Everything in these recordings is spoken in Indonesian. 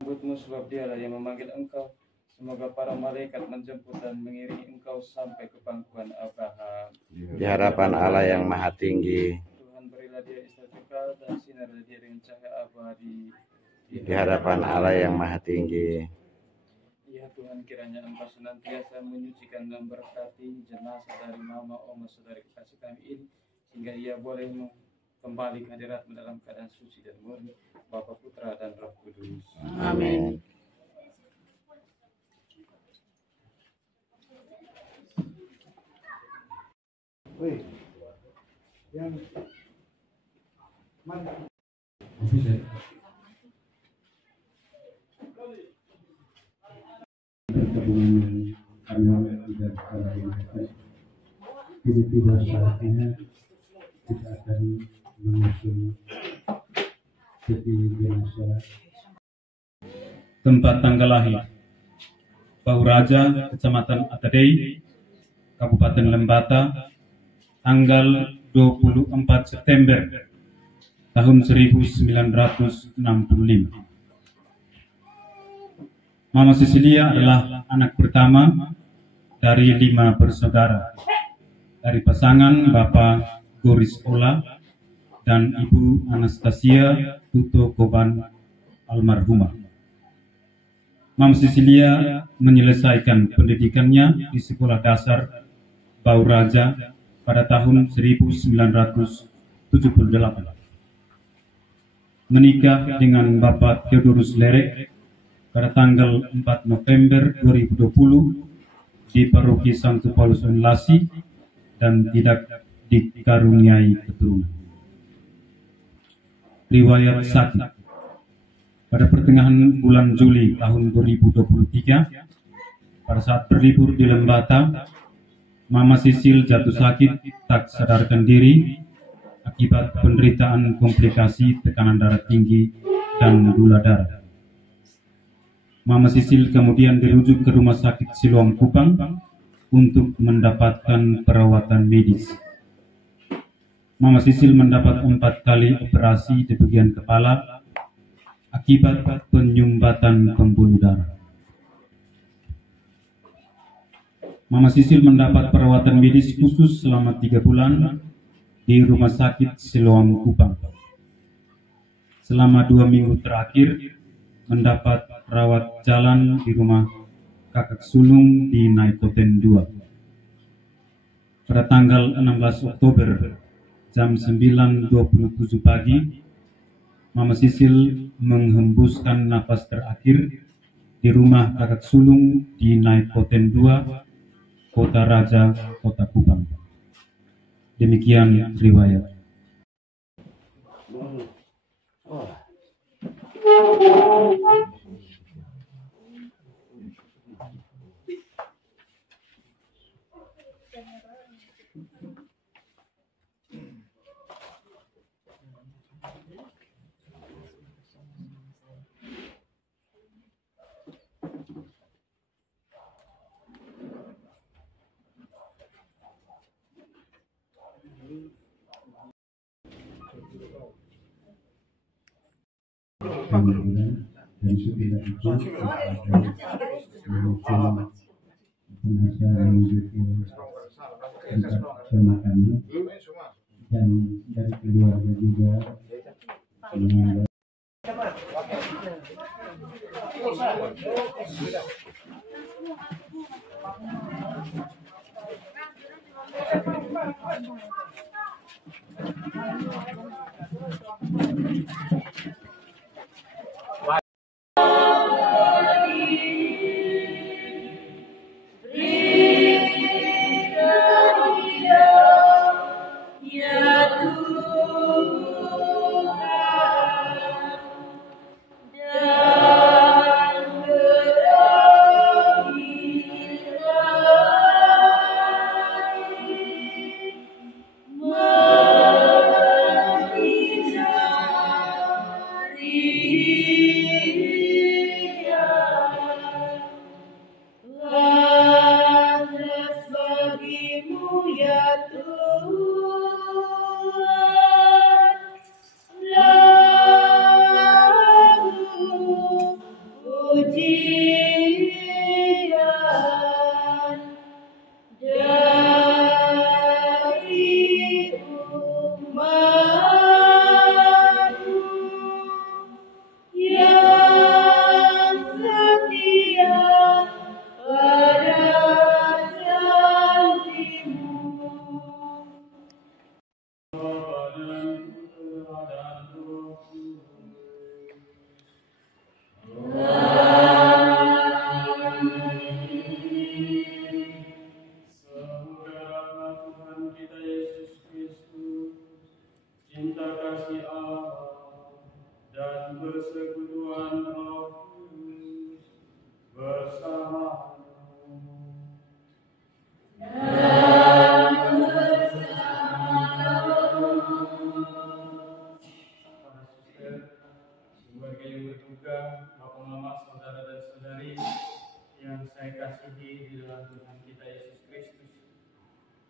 Sebutmu sebab dialah yang memanggil engkau. Semoga para malaikat menjemput dan mengiringi engkau sampai ke pangkuan Abraham. Di hadapan Allah yang Maha Tinggi. Tuhan berilah dia istri kekal dan sinarlah dia dengan cahaya abadi. Di hadapan Allah yang Maha Tinggi. Ya Tuhan, kiranya engkau senantiasa menyucikan dan berkati jenazah dari mama oma saudari kekasih kami ini, sehingga ia boleh kembali ke hadiratmu dalam keadaan suci dan murni, Bapa, Putra, dan Roh Kudus. Amin. Wih, yang mana? Pertemuan kami tidak tiba-tiba saatnya kita akan mengusung peti jenazah. Tempat tanggal lahir Bahuraja, Kecamatan Atadei, Kabupaten Lembata, tanggal 24 September tahun 1965. Mama Cecilia adalah anak pertama dari 5 bersaudara dari pasangan Bapak Goris Ola dan Ibu Anastasia Tuto Koban almarhumah. Mama Cecilia menyelesaikan pendidikannya di Sekolah Dasar Bahuraja pada tahun 1978. Menikah dengan Bapak Theodorus Lerek pada tanggal 4 November 2020 di Paroki Santo Paulus Lasi dan tidak dikaruniai keturunan. Riwayat sakit. Pada pertengahan bulan Juli tahun 2023, pada saat berlibur di Lembata, Mama Sisil jatuh sakit tak sadarkan diri akibat penderitaan komplikasi tekanan darah tinggi dan gula darah. Mama Sisil kemudian dirujuk ke Rumah Sakit Siloam Kupang untuk mendapatkan perawatan medis. Mama Sisil mendapat 4 kali operasi di bagian kepala akibat penyumbatan pembuluh darah. Mama Sisil mendapat perawatan medis khusus selama 3 bulan di Rumah Sakit Siloam Kupang. Selama 2 minggu terakhir mendapat rawat jalan di rumah kakak sulung di Naikoten 2. Pada tanggal 16 Oktober jam 9.27 pagi, Mama Sisil menghembuskan nafas terakhir di rumah kakak sulung di Naikoten 2, Kota Raja, Kota Kupang. Demikian riwayat. Dan sudah itu mengucapkan penasihat tempat pemakaman dan dari keluarga juga mengambil.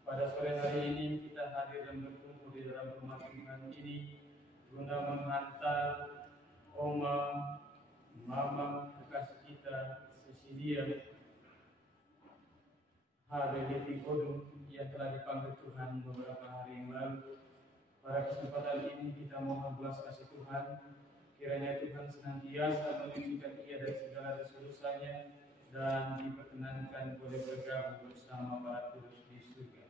Pada sore hari ini kita hadir dan berkumpul di dalam rumah Tuhan ini guna menghantar mama kekasih kita Cecilia Hareliti Kodum yang telah dipanggil Tuhan beberapa hari yang lalu. Pada kesempatan ini kita mohon belas kasih Tuhan, kiranya Tuhan senantiasa melindungi ia dari segala dosa-dosanya dan diperkenankan boleh bergabung bersama para kudus di surga.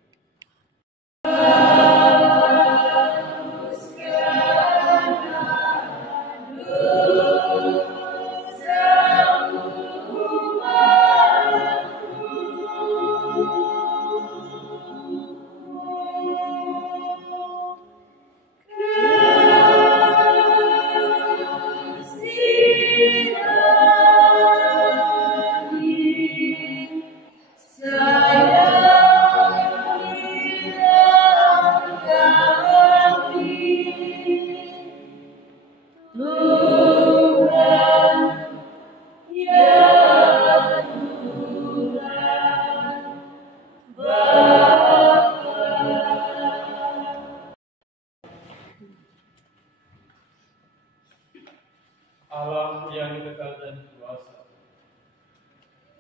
Allah yang kekal dan kuasa,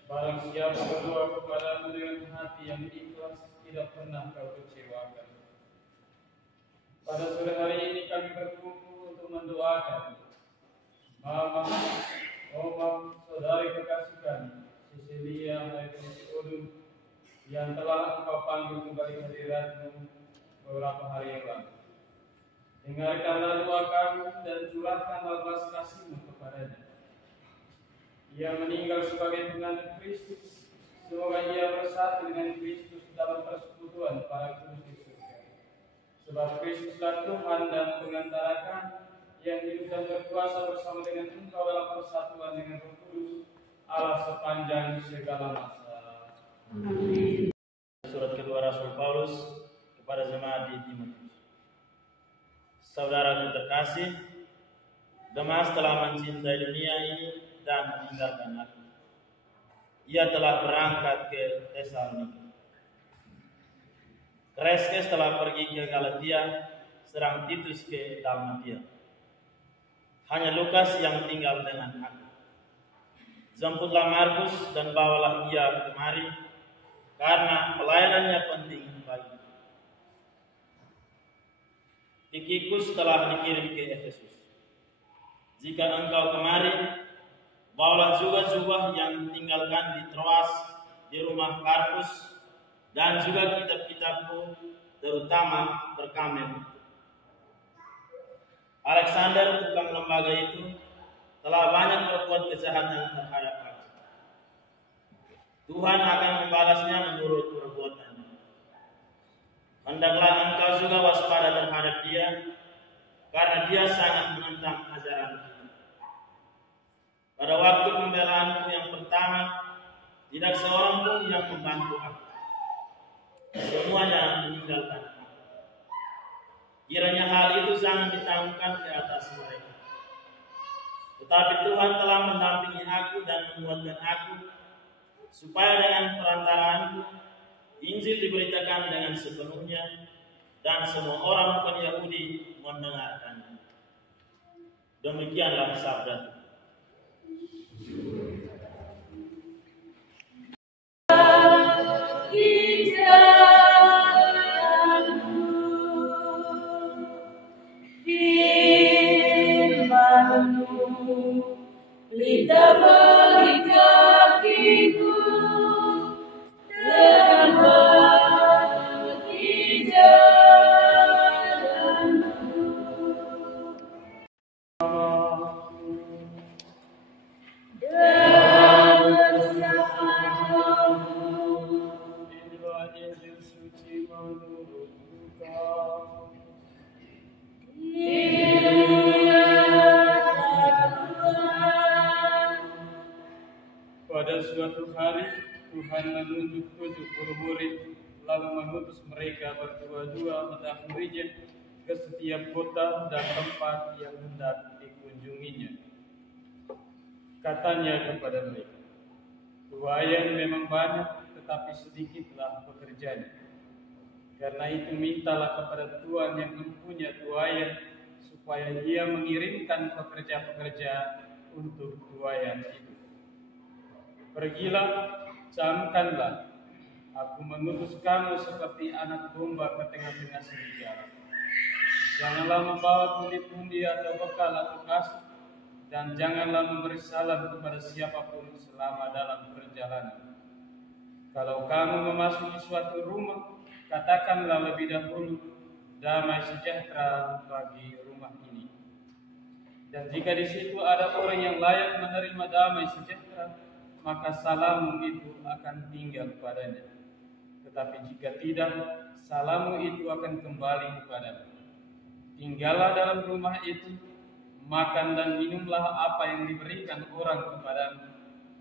barang siapa berdoa kepadamu dengan hati yang ikhlas, tidak pernah kau kecewakan. Pada sore hari ini kami berkumpul untuk mendoakan Mama, Oma, saudari kekasih kami, Cecilia Hareliti Kodum, yang telah Engkau panggil kembali hadiratmu beberapa hari yang lalu. Dengarkanlah doa kami dan curahkanlah belas kasih-Mu kepadanya. Ia meninggal sebagai pengganti Kristus. Semoga ia bersatu dengan Kristus dalam persekutuan para kudus di surga. Sebab Kristuslah Tuhan dan pengantara kami yang hidup dan berkuasa bersama dengan Engkau dalam persatuan dengan Roh Kudus, Allah sepanjang segala masa. Amin. Surat kedua Rasul Paulus kepada jemaat di Timotius. Saudaraku terkasih, Demas telah mencintai dunia ini dan meninggalkan aku. Ia telah berangkat ke Tesalonika. Kreskes telah pergi ke Galatia, sedang Titus ke Dalmatia. Hanya Lukas yang tinggal dengan aku. Jemputlah Markus dan bawalah ia kemari, karena pelayanannya penting bagi. Tikikus telah dikirim ke Efesus. Jika engkau kemari, bawalah juga jubah yang tinggalkan di Troas di rumah Karpus, dan juga kitab-kitabku, terutama perkamen. Alexander, tukang lembaga itu, telah banyak berbuat kejahatan terhadap aku. Tuhan akan membalasnya menurut perbuatannya. Hendaklah engkau juga waspada terhadap dia, karena dia sangat menentang ajaran kita. Pada waktu pembelaanku yang pertama, tidak seorang pun yang membantu aku. Semuanya meninggalkan aku. Kiranya hal itu jangan ditanggung ke atas mereka. Tetapi Tuhan telah mendampingi aku dan menguatkan aku, supaya dengan perantaraanku Injil diberitakan dengan sepenuhnya dan semua orang bukan Yahudi mendengarkannya. Demikianlah sabda Tuhan. Lidah bagi kakiku dan bagi jalanku. Dan bersamamu. Inilah Injil suci menurut Lukas. Pada suatu hari Tuhan menunjuk-tunjuk guru murid lalu mengutus mereka berdua-dua mendahulunya ke setiap kota dan tempat yang hendak dikunjunginya. Katanya kepada mereka, tuayan memang banyak tetapi sedikitlah pekerjanya. Karena itu mintalah kepada Tuhan yang mempunyai tuayan supaya Dia mengirimkan pekerja-pekerja untuk tuayan itu. Pergilah, camkanlah, aku mengutus kamu seperti anak domba ke tengah-tengah serigala. Janganlah membawa pundi-pundi atau bekal atau kasut, dan janganlah memberi salam kepada siapapun selama dalam perjalanan. Kalau kamu memasuki suatu rumah, katakanlah lebih dahulu, damai sejahtera bagi rumah ini. Dan jika di situ ada orang yang layak menerima damai sejahtera, maka salammu itu akan tinggal padanya. Tetapi jika tidak, salammu itu akan kembali kepadamu. Tinggallah dalam rumah itu, makan dan minumlah apa yang diberikan orang kepadamu,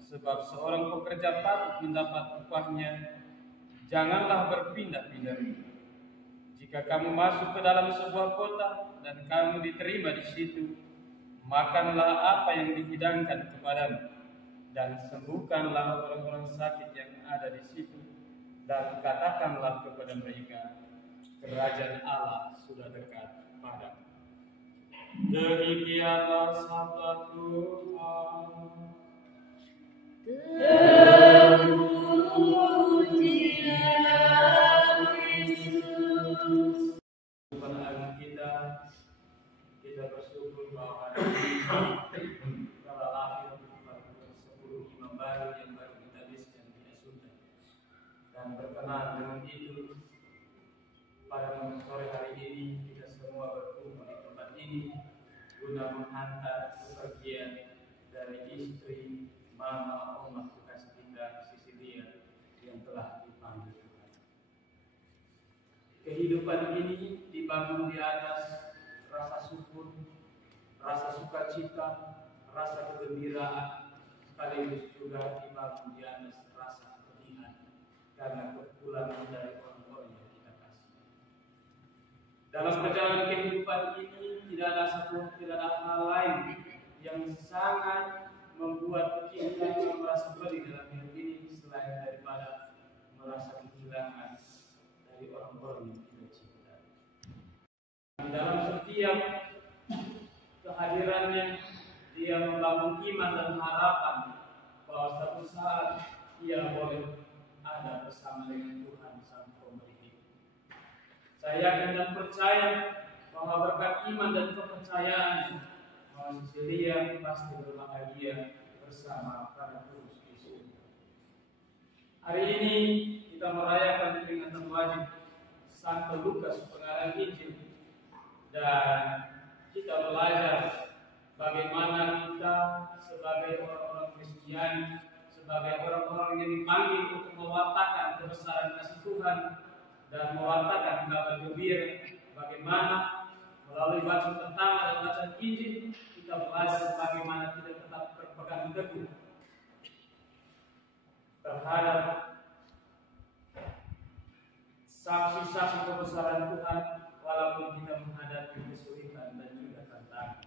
sebab seorang pekerja patut mendapat upahnya. Janganlah berpindah-pindah. Jika kamu masuk ke dalam sebuah kota dan kamu diterima di situ, makanlah apa yang dihidangkan kepadamu, dan sembuhkanlah orang-orang sakit yang ada di situ, dan katakanlah kepada mereka, kerajaan Allah sudah dekat padamu. Demikianlah sabda Tuhan. Terpujilah Kristus. Pada kita bersyukur bahwa lahir 10 imam baru yang baru kita liskan di Asunta. Dan berkenan dengan itu, pada sore hari ini kita semua berkumpul di tempat ini guna menghantar kepergian dari istri, mama, oma kekasih kita Sisilia yang telah dipanggil Tuhan. Kehidupan ini dibangun di atas rasa syukur, rasa sukacita, rasa kegembiraan, sekaligus juga dibangun di atas rasa kepedihan karena kepulangan dari orang-orang yang kita kasih. Dalam perjalanan kehidupan ini tidak ada hal lain yang sangat membuat kita merasa pedih dalam hidup ini selain daripada merasa kehilangan dari orang-orang yang kita cinta. Dalam setiap kehadirannya, dia membangun iman dan harapan bahwa suatu saat ia boleh ada bersama dengan Tuhan Sang Pemberi hidup. Saya yakin dan percaya bahwa berkat iman dan kepercayaan bahwa Sisilia pasti berbahagia bersama para kurus di surga. Hari ini kita merayakan peringatan wajib Santo Lukas pengarang Injil, dan kita belajar bagaimana kita sebagai orang-orang Kristiani, sebagai orang-orang yang dipanggil untuk mewartakan kebesaran kasih Tuhan dan mewartakan kabar gembira, bagaimana melalui bacaan pertama dan bacaan Injil kita belajar bagaimana kita tetap berpegang teguh terhadap saksi-saksi kebesaran Tuhan walaupun kita menghadapi kesulitan dan juga tantangan.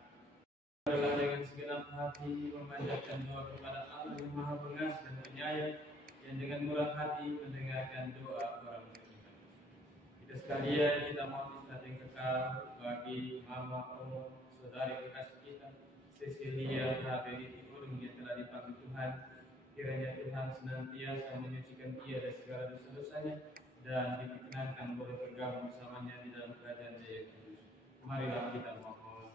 Dengan segenap hati memanjatkan doa kepada Allah yang Maha Pengasih dan Penyayang, yang dengan murah hati mendengarkan doa orang beriman. Kita sekalian kita mohon istilah yang kekal bagi mama, saudari kekasih kita Cecilia Haberiti Ulung yang telah dipanggil Tuhan. Kiranya Tuhan senantiasa menyucikan ia dari segala dosa-dosanya dan diperkenankan boleh bergabung bersamanya di dalam kerajaan Dia yang kudus. Marilah kita mohon.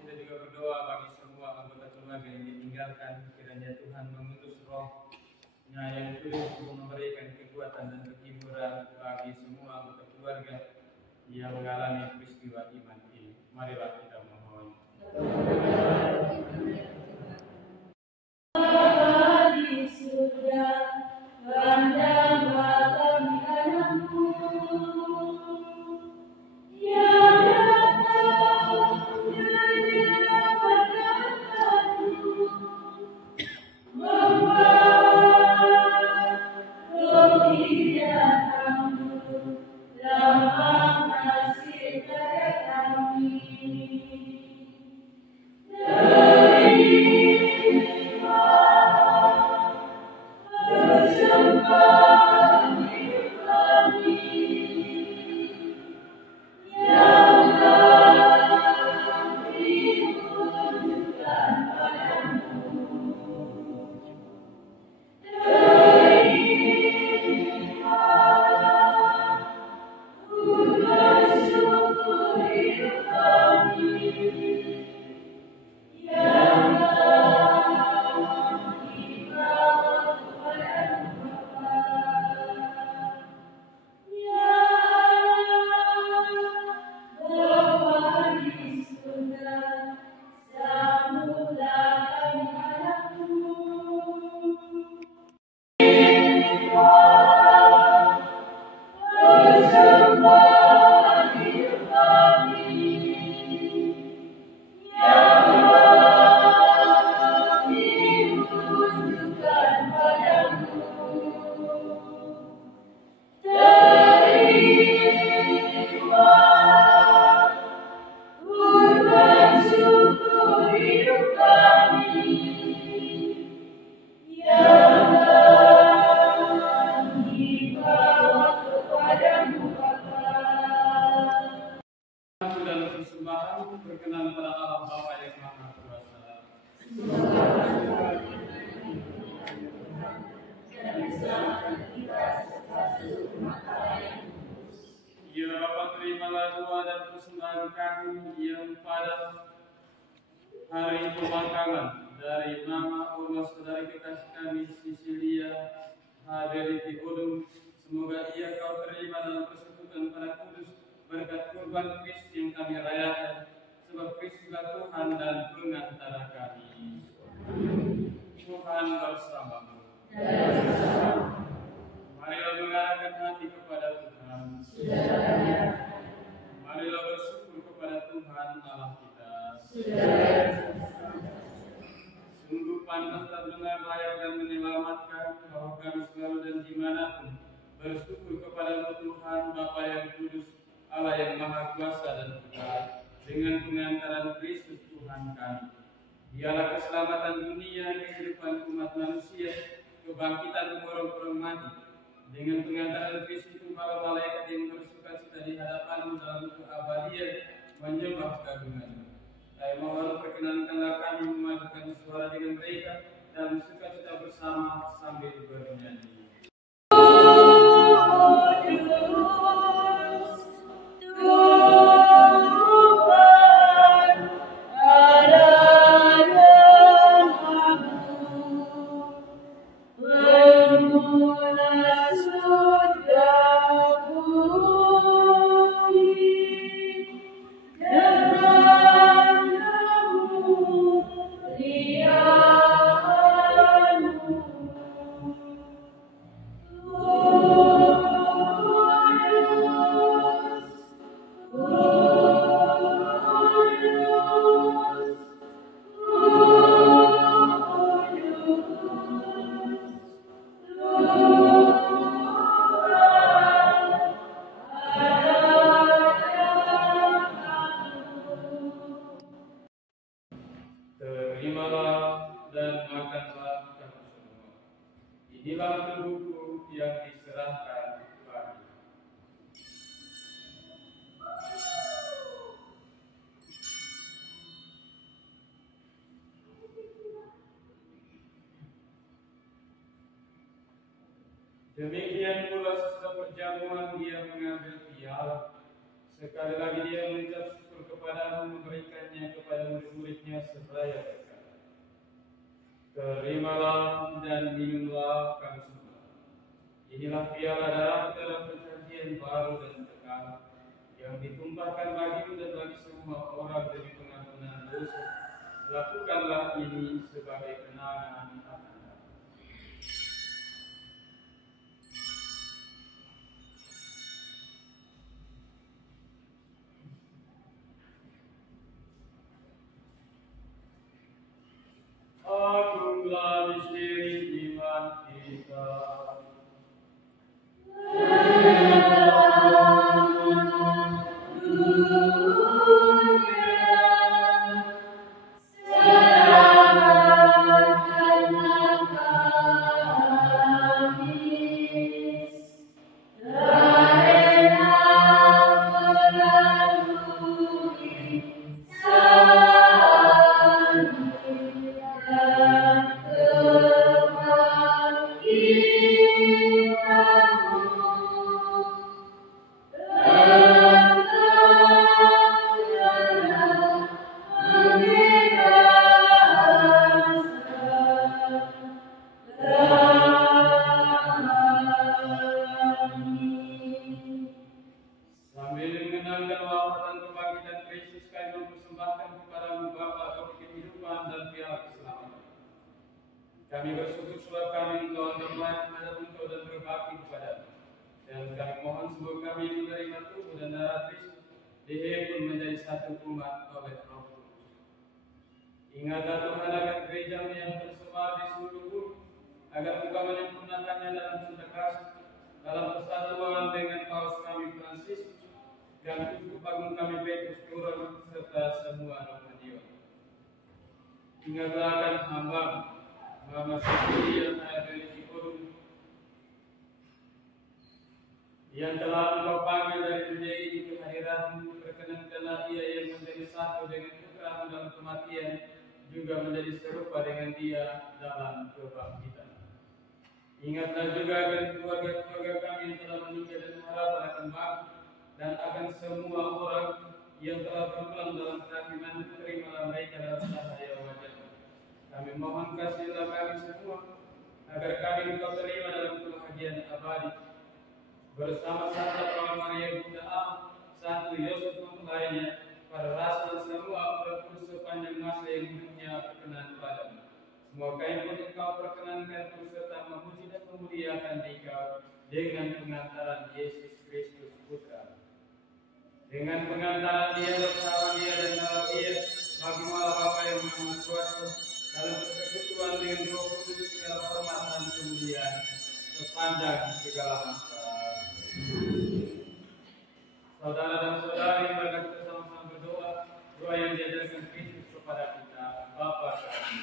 Kita juga berdoa bagi semua anggota keluarga yang ditinggalkan. Kiranya Tuhan mengutus roh-Nya yang kudus untuk memberikan kekuatan dan kehiburan bagi semua anggota keluarga yang mengalami peristiwa iman ini. Marilah kita mohon. Di surga, pandanglah kami anakmu, yang datang dari berkatmu, membawa kehidupanmu, lambang kasih kepada kami. Berkenan pada Allah Bapa yang Maha Kuasa. Ya Bapa, terimalah doa dan persembahan kami yang pada hari pemakaman dari Mama Oma saudari kekasih kami Cecilia Haberiti Ulung. Semoga ia kau terima dalam persekutuan pada kudus berkat kurban Kristus yang kami rayakan. Sebab Kristuslah Tuhan dan pengantara kami. Tuhan bersamamu. Marilah mengarahkan hati kepada Tuhan. Marilah bersyukur kepada Tuhan Allah kita. Sungguh pantas dan benar layak dan menyelamatkan bahwa kami selalu dan dimanapun bersyukur kepada Tuhan Bapa yang kudus, Allah yang Maha Kuasa dan Kekal, dengan pengantaran Kristus Tuhan kami. Dialah keselamatan dunia, kehidupan umat manusia, kebangkitan orang-orang mati. Dengan pengantaran Kristus itu para malaikat yang bersukacita di hadapanmu dalam keabadian menyembah kagunganmu. Saya mohon perkenankanlah kami memadukan suara dengan mereka dan sukacita bersama sambil bernyanyi. Demikian pula sesudah perjamuan dia mengambil piala. Sekali lagi dia mengucap syukur kepadamu, memberikannya kepada murid-muridnya seraya berkata, terimalah dan minumlah kamu semua. Inilah piala darahku dalam perjanjian baru dan kekal, yang ditumpahkan bagimu dan bagi semua orang demi pengampunan dosa. Lakukanlah ini sebagai kenangan akan aku. Agunglah misteri iman kita. Sambil mengenangkan wafat dan kebangkitan Kristus, kami mempersembahkan kepadamu Bapa bagi kehidupan dan piala keselamatan. Kami bersyukur sebab kami Engkau anggap layak menghadap Engkau dan berbakti kepadamu. Dan kami mohon semoga kami menerima tubuh dan darah Kristus dihimpun menjadi satu umat oleh Roh Kudus. Ingatlah Tuhan akan gereja-Mu yang tersebar di seluruh bumi, agar Engkau menyempurnakannya dalam cinta kasih, dalam persatuan dengan Paus kami Fransiskus dan Uskup Agung kami Petrus Turun serta semua non-Dion. Ingatlah akan hamba Mama Cecilia dari Cikurung yang telah Engkau panggil dari dunia ini ke hadirat-Mu. Perkenankanlah ia yang menjadi satu dengan putra-Mu dalam kematian, juga menjadi serupa dengan Dia dalam kebangkitan. Ingatlah juga akan keluarga-keluarga kami yang telah meninggal dan harapan akan bangkit, dan akan semua orang yang telah berpulang dalam kerahiman, terimalah mereka dalam cahaya wajah-Mu. Kami mohon kasihilah kami semua, agar kami Engkau terima dalam kebahagiaan abadi bersama Santa Perawan Maria Bunda Allah, Santo Yosef mempelainya, para rasul semua orang kudus sepanjang masa yang hidupnya berkenan padamu. Semoga yang pun Engkau perkenankan serta memuji dan memuliakan Engkau dengan pengantaran Yesus Kristus Putra. Dengan pengantaran Dia bersama Dia dan dalam Dia, bagi Allah Bapa yang Maha Kuasa, dalam persekutuan dengan Roh Kudus segala hormat dan kemuliaan sepanjang segala masa. Saudara dan saudari, mari kita sama-sama berdoa, doa yang diajarkan Kristus kepada kita. Bapa kami,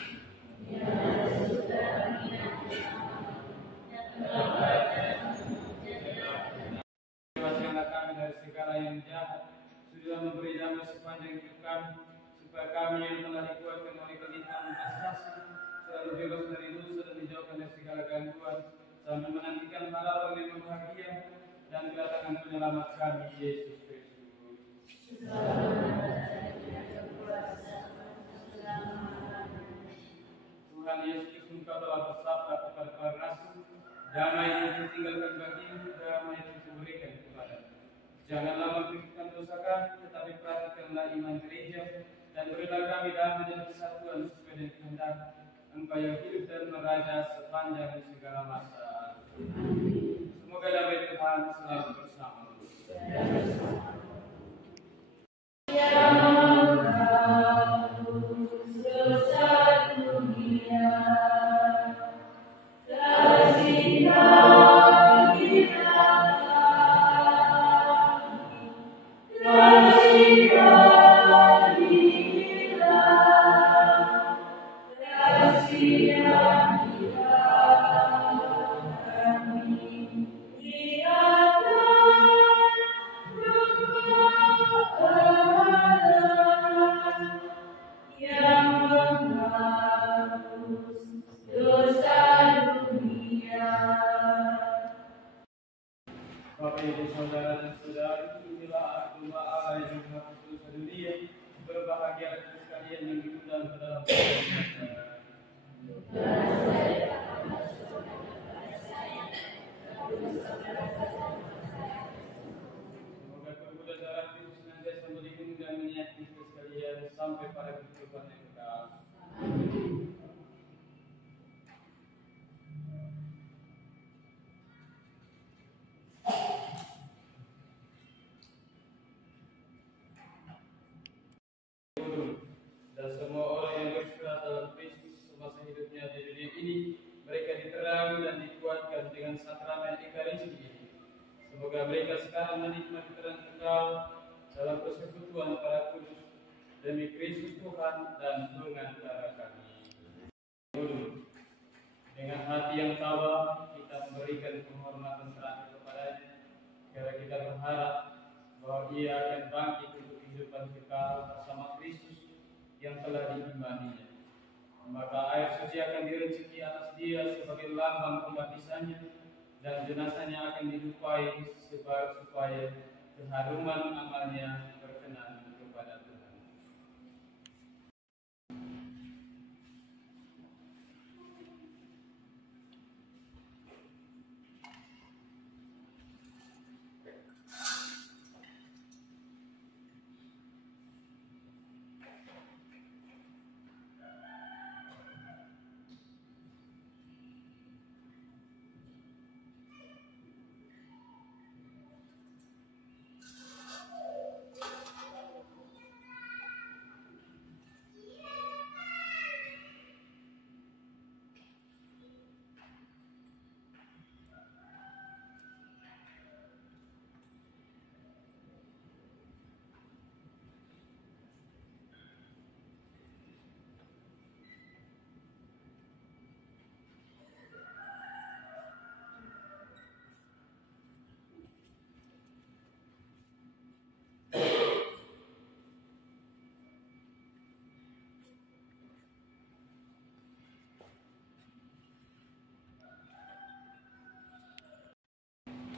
bebaskanlah kami dari segala yang jahat, sudah memberi damai sepanjang hidup kami, supaya kami yang telah dikuatkan oleh kelintahan asasi selalu bebas dari dosa dan dijauhkan dari segala gangguan, sambil menantikan harapan yang bahagia dan kedatangan penyelamat kami, Yesus Kristus. Tuhan Yesus, Engkau telah bersabda kepada para rasul, damai yang ditinggalkan bagimu, damai yang diberikan kepadamu. Janganlah memikirkan dosa kami, tetapi perhatikanlah iman gereja, dan berilah kami damai dan kesatuan sesuai dengan kehendak Engkau yang hidup dan meraja sepanjang segala masa. Semoga damai Tuhan selalu bersama. Di atas Bapak Ibu Saudara dan Saudari, inilah agama Allah yang Maha Kudus sedunia. Berbahagia kita sekalian yang diundang ke dalam perjamuan. Semoga tubuh dan darah Kristus senantiasa melindungi dan menyertai kita sekalian sampai pada kehidupan yang kekal. Dan semua orang yang berserah dalam Kristus semasa hidupnya di dunia ini, mereka diterangi dan dikuatkan dengan sakramen Ekaristi ini. Semoga mereka sekarang menikmati terang kekal dalam persekutuan para kudus demi Kristus Tuhan dan pengantara kami. Dengan hati yang tabah kita memberikan penghormatan terakhir kepadanya, karena kita berharap bahwa Ia akan bangkit untuk kehidupan kekal bersama Kristus yang telah diimaninya. Maka air suci akan direnciki atas dia sebagai lambang pembaptisannya, dan jenazahnya akan dilupai supaya keharuman amalnya berkenan kepada Tuhan.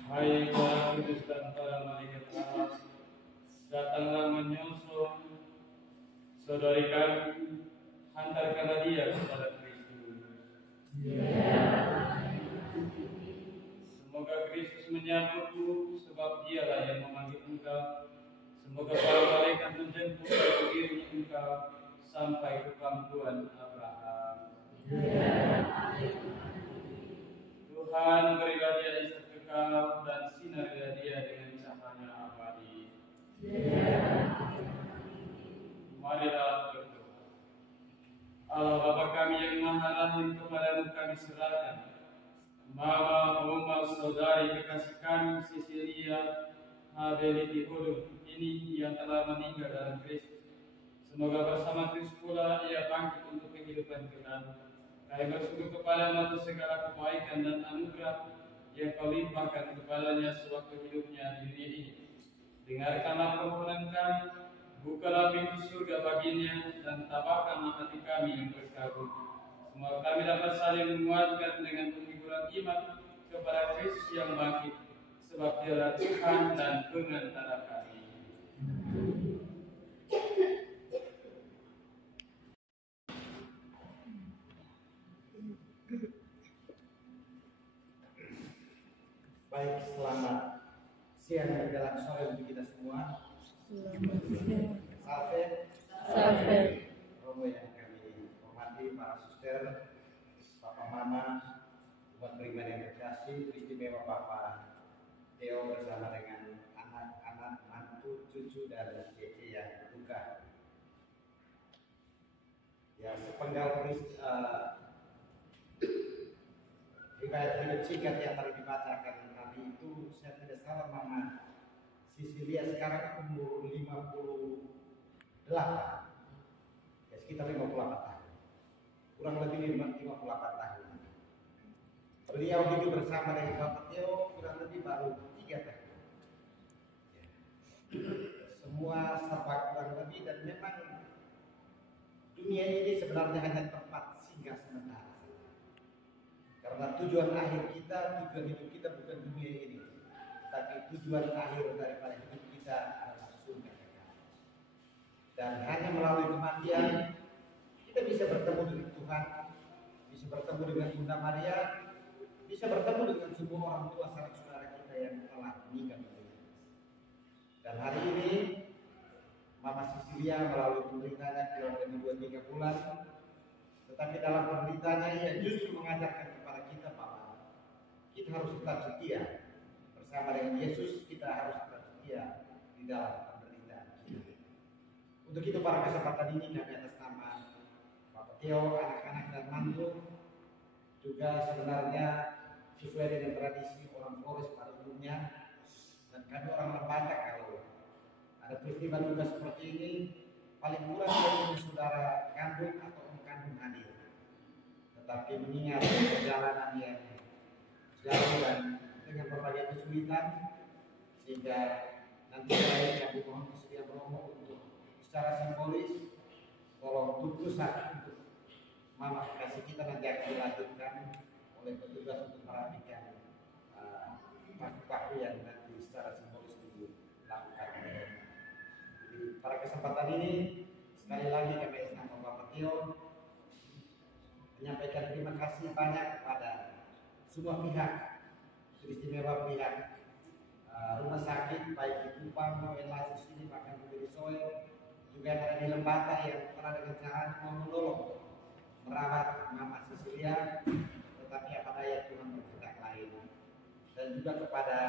Hai para kudus dan para malaikat Allah, datanglah menyusul saudari kami, hantarkanlah dia kepada Kristus. Semoga Kristus menyambutmu, sebab dialah yang memanggil engkau. Semoga para malaikat menjemput dan mengiringi engkau sampai ke pangkuan Abraham. Tuhan berilah dia Ishak kekal dan sinarilah dia dengan cahaya abadi. Marilah berdoa. Allah Bapa kami yang Maha Rahim, kepadamu kami serahkan Mama, Oma, saudari kekasih kami Cecilia Habeliti Ulum ini yang telah meninggal dalam Kristus. Semoga bersama Kristus pula ia bangkit untuk kehidupan kekal. Kami bersyukur kepadamu atas segala kebaikan dan anugerah yang kau limpahkan kepadanya sewaktu hidupnya di dunia ini. Dengarkanlah permohonan kami, bukalah pintu surga baginya, dan tabahkanlah hati kami yang berkabut. Semoga kami dapat saling menguatkan dengan penghiburan iman kepada Kristus yang bangkit, sebab dialah Tuhan dan pengantara kami. Baik, selamat siang menjelang sore untuk kita semua. Salve. Romo yang kami hormati, para suster, Papa Mama, umat beriman yang terkasih, istimewa Papa Theo bersama dengan anak-anak, mantu, cucu, dan cece yang duka. Ya, sepenggal riwayat hidup singkat yang tadi dibacakan tadi itu, saya tidak salah Mama Cecilia sekarang umur 58, ya sekitar 58 tahun, kurang lebih 58 tahun. Beliau hidup bersama dengan Bapak Theo kurang lebih baru 3 tahun. Ya. Semua serba kurang lebih, dan memang dunia ini sebenarnya hanya tempat singgah sementara. Karena tujuan akhir kita, tujuan hidup kita bukan dunia ini, tapi tujuan akhir daripada hidup kita adalah surga kekal. Dan hanya melalui kematian kita bisa bertemu dengan Tuhan, bisa bertemu dengan Bunda Maria, bisa bertemu dengan semua orang tua sanak saudara kita yang telah meninggal dunia. Dan hari ini Mama Sisilia melalui penderitaannya kurang lebih 2-3 bulan, tetapi dalam penderitaannya ia justru mengajarkan kepada kita bahwa kita harus tetap setia bersama dengan Yesus. Kita harus tetap setia di dalam penderitaan kita. Untuk itu pada kesempatan ini kami atas nama Bapak Teo, anak-anak dan mantu, juga sebenarnya sesuai dengan tradisi orang Flores pada umumnya, dan kami orang Lembata, kalau ada peristiwa duka seperti ini paling kurang dari saudara kandung atau om kandung hadir. Tetapi mengingat perjalanan yang jauh dan dengan berbagai kesulitan, sehingga nanti kami mohon kesediaan Romo untuk secara simbolis tolong tutusan untuk Mama kasih kita nanti akan dilanjutkan oleh petugas untuk merapikan paku-paku yang nanti secara simbolis dilakukan. Jadi pada kesempatan ini sekali lagi kami atas nama Bapak Tio menyampaikan terima kasih banyak kepada semua pihak, teristimewa pihak rumah sakit baik di Kupang, Moelas, di sini bahkan di Soe, juga yang ada di Lembata yang telah dengan cara menolong merawat Mama Sisilia, tetapi apa daya Tuhan berkehendak lain. Dan juga kepada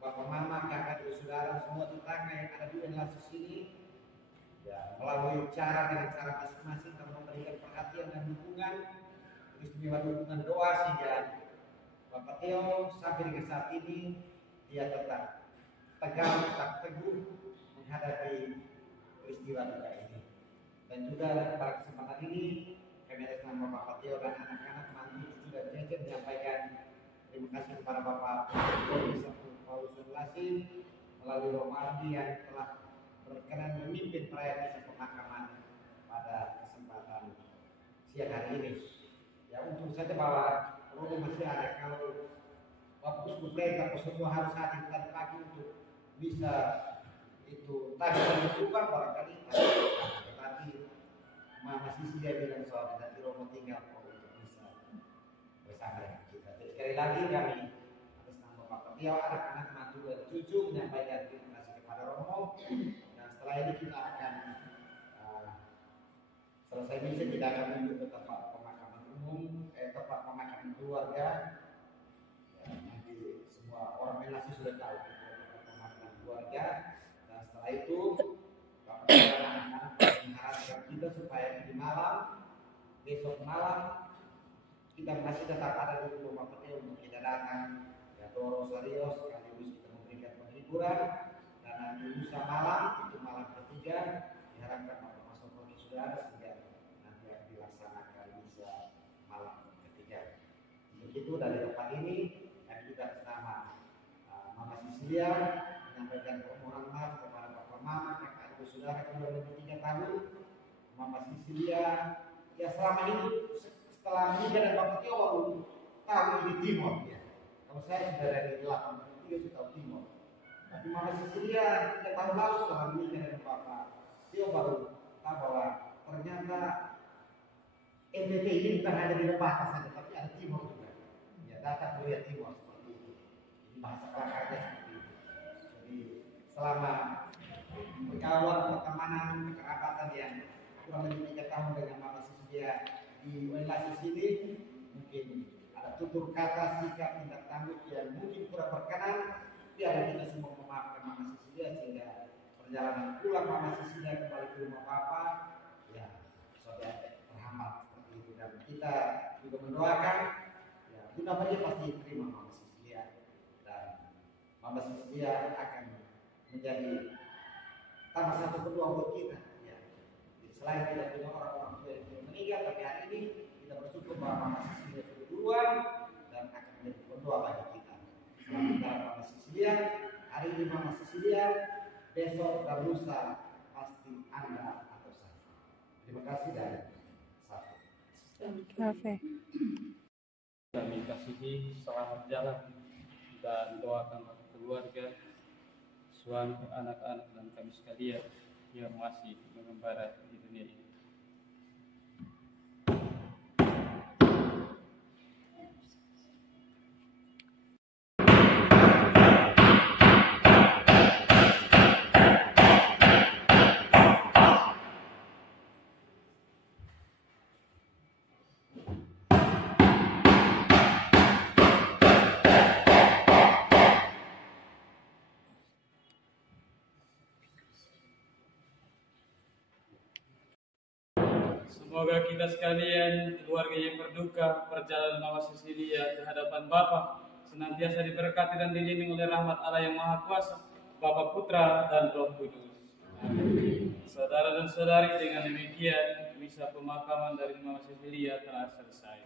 Bapak Mama, kakak dan saudara, semua tetangga yang ada di Moelas di sini, ya, melalui dengan cara masing-masing telah memberikan perhatian dan dukungan, istimewa dukungan doa, sehingga Bapak Teo sampai dengan saat ini dia tetap tegar, tetap teguh menghadapi peristiwa duka ini. Dan juga pada kesempatan ini kami atas nama Bapak Tio dan anak-anak, mantu, cucu dan cece menyampaikan terima kasih kepada Bapak Paulus Lasin melalui Romo Ardi yang telah berkenan memimpin perayaan misa pemakaman pada kesempatan siang hari ini. Ya, untung saja bahwa Romo masih ada. Kalau Bapak Uskup Perintah semua harus hadir tadi pagi untuk bisa itu tadi menentukan barangkali, tetapi Mama Sisilia bilang soal nanti Romo tinggal untuk bisa bersama dengan kita. Jadi sekali lagi kami atas nama Bapak Tio, anak-anak, mantu dan cucu menyampaikan terima kasih kepada Romo. Dan setelah ini kita akan selesai misa, kita akan menuju ke tempat pemakaman umum, tempat pemakaman keluarga. Ya, nanti semua orang Melasi sudah tahu tempat pemakaman keluarga. Dan setelah itu Bapak Tio dan anak-anak mengharapkan kita supaya di malam, besok malam kita masih tetap ada di rumah Bapak Tio untuk kita datang ya, doa rosario sekaligus kita memberikan penghiburan. Dan nanti lusa malam, itu malam ketiga, diharapkan Bapak masuk ke saudara sehingga nanti akan dilaksanakan misa malam ketiga. Begitu dari tempat ini kami juga atas nama Mama Sisilia menyampaikan permohonan maaf kepada Bapak Mama, kakak ibu saudara kurang lebih 3 tahun. Mama Sisilia ya selama ini setelah menikah dan Bapak Tio baru tahu ini Timor ya. Kalau saya sudah dari 8 dia sudah tahu Timor. Tapi Mama Sisilia 3 tahun lalu setelah menikah dengan Bapak Tio baru tahu bahwa ternyata NTT ini bukan hanya di Lembata saja, tapi ada Timor juga. Ya, datang kuliah Timor seperti itu. Ini bahasa kelakarnya seperti itu. Jadi selama pergaulan, pertemanan, kekerabatan yang kurang lebih 3 tahun dengan Mama Sisilia di Moelas ini, mungkin ada tutur kata, sikap, tindak tanduk yang mungkin kurang berkenan. Biar kita semua memaafkan Mama Sisilia sehingga perjalanan pulang Mama Sisilia kembali ke rumah Papa ya sudah terhambat seperti itu. Dan kita juga mendoakan ya Bunda Maria pasti terima Mama Sisilia, dan Mama Sisilia akan menjadi tambah satu kedua buat kita ya. Jadi selain tidak punya orang-orang tua yang sudah meninggal, tapi hari ini kita bersyukur bahwa Mama Sisilia sudah duluan dan akan menjadi pendoa bagi kita. Selamat dalam Mama Sisilia, hari ini Mama Sisilia, besok dan lusa pasti Anda atau saya. Terima kasih dan Kafe. Kami kasihi, selamat jalan dan doakan keluarga, suami, anak-anak, dan kami sekalian yang masih mengembara di dunia ini. Semoga kita sekalian, keluarga yang berduka, perjalanan Mama Cecilia ke hadapan Bapa senantiasa diberkati dan dilindungi oleh rahmat Allah yang Maha Kuasa, Bapa, Putra, dan Roh Kudus. Amin. Saudara dan saudari, dengan demikian misa pemakaman dari Mama Cecilia telah selesai.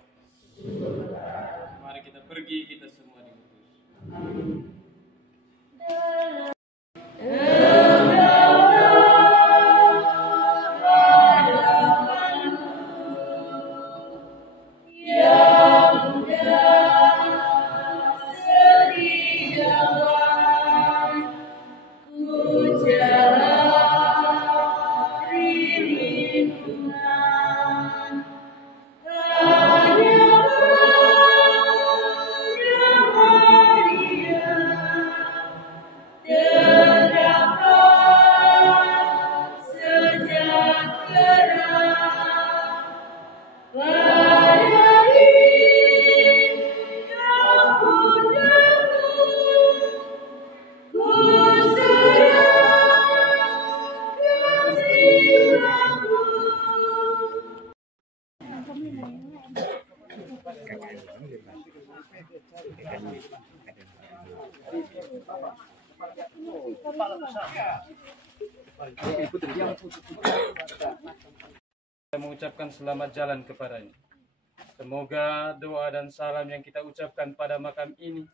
Mari kita pergi, kita semua diutus. Kita mengucapkan selamat jalan kepadanya. Semoga doa dan salam yang kita ucapkan pada makam ini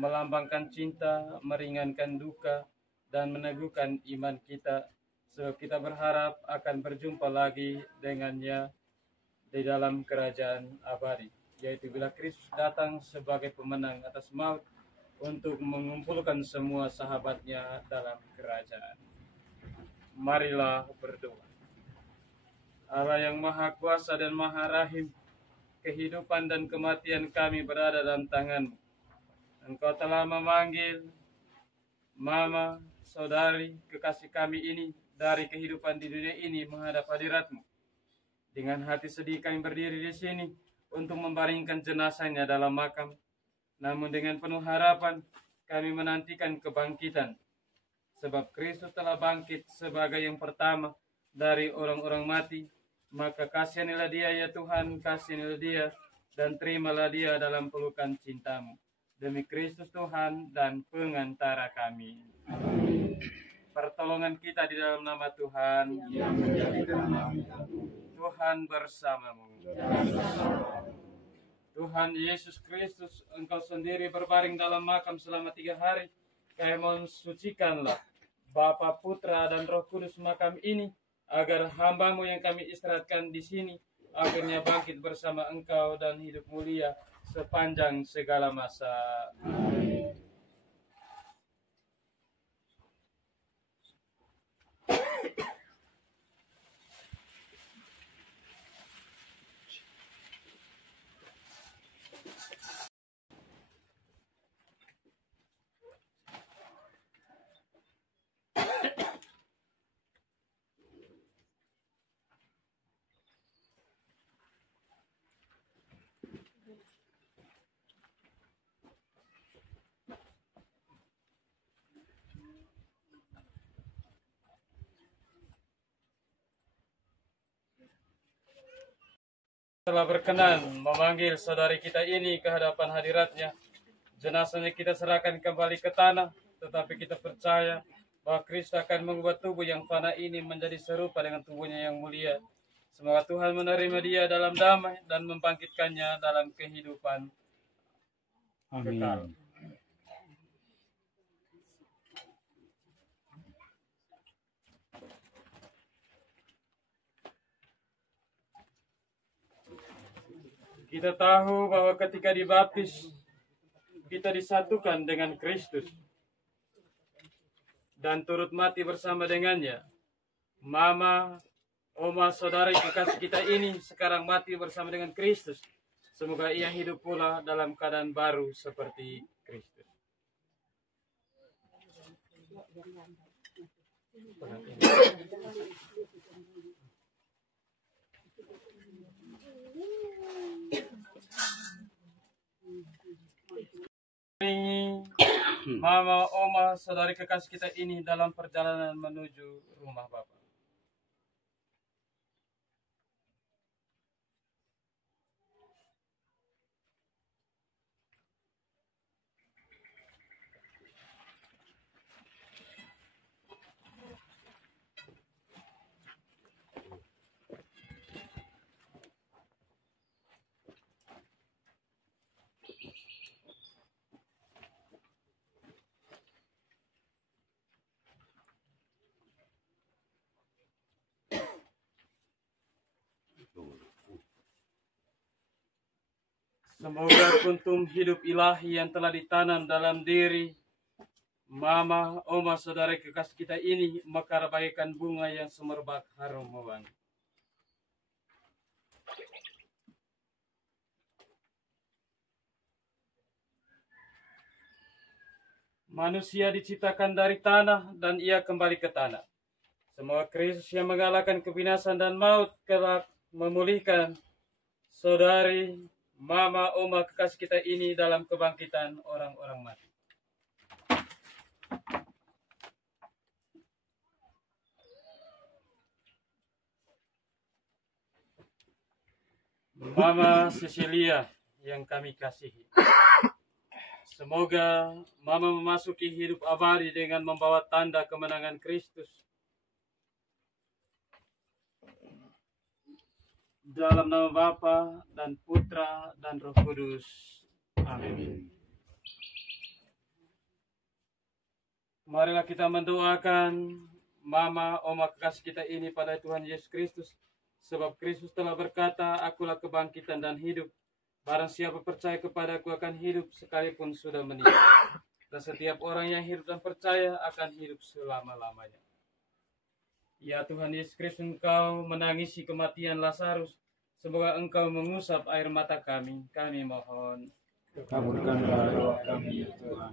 melambangkan cinta, meringankan duka, dan meneguhkan iman kita, sebab kita berharap akan berjumpa lagi dengannya di dalam kerajaan abadi, yaitu bila Kristus datang sebagai pemenang atas maut untuk mengumpulkan semua sahabatnya dalam kerajaan. Marilah berdoa. Allah yang Maha Kuasa dan Maha Rahim, kehidupan dan kematian kami berada dalam tangan-Mu. Engkau telah memanggil Mama, saudari, kekasih kami ini dari kehidupan di dunia ini menghadap hadirat-Mu. Dengan hati sedih kami berdiri di sini untuk membaringkan jenazahnya dalam makam. Namun dengan penuh harapan kami menantikan kebangkitan. Sebab Kristus telah bangkit sebagai yang pertama dari orang-orang mati. Maka kasihanilah dia ya Tuhan, kasihanilah dia dan terimalah dia dalam pelukan cinta-Mu. Demi Kristus Tuhan dan pengantara kami. Amin. Pertolongan kita di dalam nama Tuhan. Tuhan bersamamu. Tuhan Yesus Kristus, Engkau sendiri berbaring dalam makam selama 3 hari. Kami mohon sucikanlah Bapa, Putra, dan Roh Kudus makam ini, agar hamba-Mu yang kami istirahatkan di sini, akhirnya bangkit bersama Engkau dan hidup mulia sepanjang segala masa. Amin. Telah berkenan memanggil saudari kita ini ke hadapan hadiratnya. Jenazahnya kita serahkan kembali ke tanah, tetapi kita percaya bahwa Kristus akan mengubah tubuh yang fana ini menjadi serupa dengan tubuhnya yang mulia. Semoga Tuhan menerima dia dalam damai dan membangkitkannya dalam kehidupan kekal. Kita tahu bahwa ketika dibaptis, kita disatukan dengan Kristus. dan turut mati bersama dengannya. Mama, oma, saudari kekasih kita ini sekarang mati bersama dengan Kristus. Semoga ia hidup pula dalam keadaan baru seperti Kristus. Mama, oma, saudari kekasih kita ini dalam perjalanan menuju rumah Bapa. Semoga kuntum hidup ilahi yang telah ditanam dalam diri mama, oma, saudara kekasih kita ini mekar bagaikan bunga yang semerbak harum wangi. Manusia diciptakan dari tanah dan ia kembali ke tanah. Semoga Kristus yang mengalahkan kebinasan dan maut kelak memulihkan saudari, mama, oma, kekasih kita ini dalam kebangkitan orang-orang mati. Mama Cecilia yang kami kasihi, semoga Mama memasuki hidup abadi dengan membawa tanda kemenangan Kristus. Dalam nama Bapa dan Putra dan Roh Kudus. Amin. Marilah kita mendoakan Mama, oma, kekasih kita ini pada Tuhan Yesus Kristus. Sebab Kristus telah berkata, akulah kebangkitan dan hidup. Barang siapa percaya kepadaku akan hidup sekalipun sudah meninggal. Dan setiap orang yang hidup dan percaya akan hidup selama-lamanya. Ya Tuhan Yesus Kristus, Engkau menangisi kematian Lazarus. Semoga Engkau mengusap air mata kami. Kami mohon. Kabulkanlah doa kami ya Tuhan.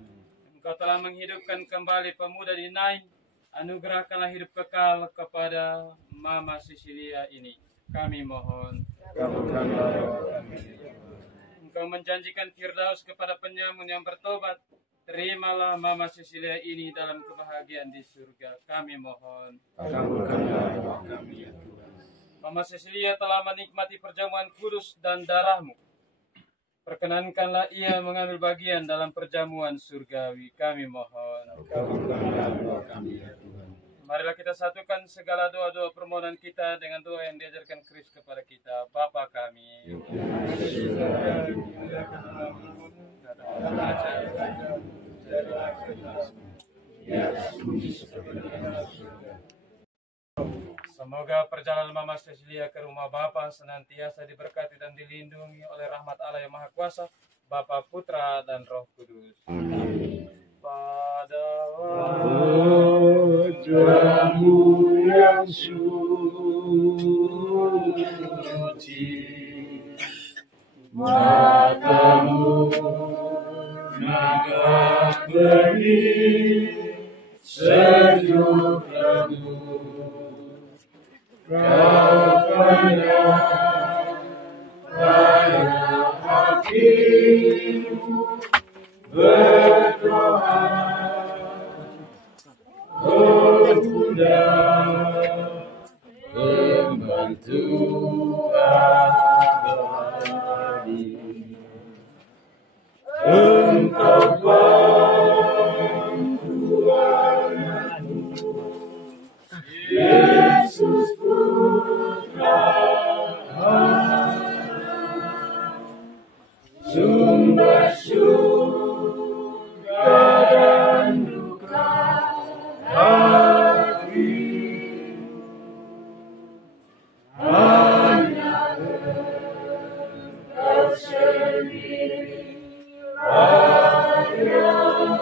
Engkau telah menghidupkan kembali pemuda di Nain. Anugerahkanlah hidup kekal kepada Mama Cecilia ini. Kami mohon. Kabulkanlah doa kami ya Tuhan. Engkau menjanjikan Firdaus kepada penyamun yang bertobat. Terimalah Mama Cecilia ini dalam kebahagiaan di surga. Kami mohon. Kabulkanlah doa kami ya Tuhan. Mama Cecilia telah menikmati perjamuan kudus dan darahmu. Perkenankanlah ia mengambil bagian dalam perjamuan surgawi. Kami mohon. Kabulkanlah doa kami ya Tuhan. Marilah kita satukan segala doa-doa permohonan kita dengan doa yang diajarkan Kristus kepada kita. Bapa kami, semoga perjalanan Mama Cecilia ke rumah Bapa senantiasa diberkati dan dilindungi oleh rahmat Allah yang Maha Kuasa, Bapa, Putra, dan Roh Kudus. Amin. Pada Wajahmu yang suci, matamu naga benih, sejuk lembut, kau pandang pada hatimu berdoa. Oh Bunda, pembantu abadi, Engkau pangkuanmu, Yesus Putra Allah, sumber syurga dan duka hatimu, hanya Engkau sendiri yang